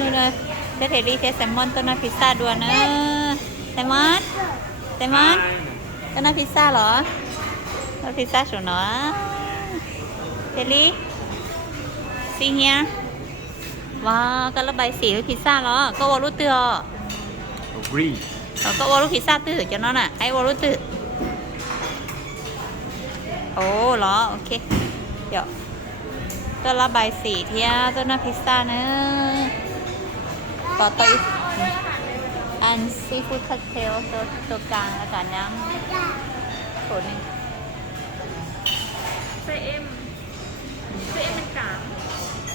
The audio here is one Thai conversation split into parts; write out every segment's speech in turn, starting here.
นู่นเลยเทดีเทแซลมอนตัวนั้นพิซซ่าด้วยนะแซลมอนตัวนั้นพิซซ่าเหรอตัวพิซซ่าสุดเนาะเทลี่ซีเฮียว้าก็ระบายสีพิซซ่าเหรอก็วอลลุ่เตือ agree ก็วอลลุ่พิซซ่าตื้อจะนั่นน่ะไอ้วอลลุ่ตื้อโอ้เหรอโอเคเดี๋ยวตัวระบายสีเที่ยตัวนั้นพิซซ่าเนอะต่อไปอันซีฟู้ดค็อกเทลตัวกลางแล้วกันน้ำตัวนี้ ไซเอ็มเป็นกลาง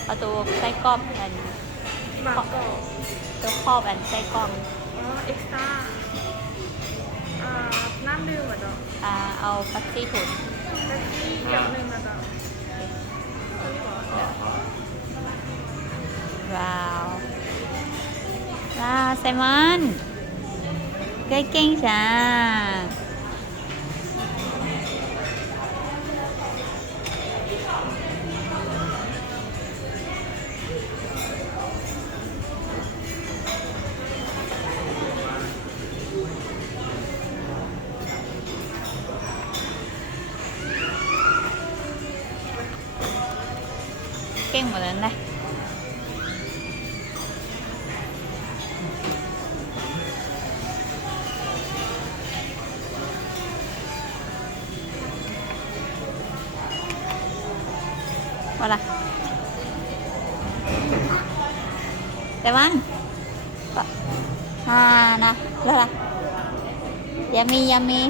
เอาตัวไส้กรอบอัน บางกอก ตัวครอบอันไส้กรอบ อ๋อเอ็กซ์ตร้าน้ำดื่มเหรอ เอาปัตตี้ถุน แท็กซี่เกี่ยวหนึ่งเหรอ ว้าวแซลมอนเก่งจ้าเก่งหมดเลยนะว่าละแต่มันนะแล้วล่ะยามี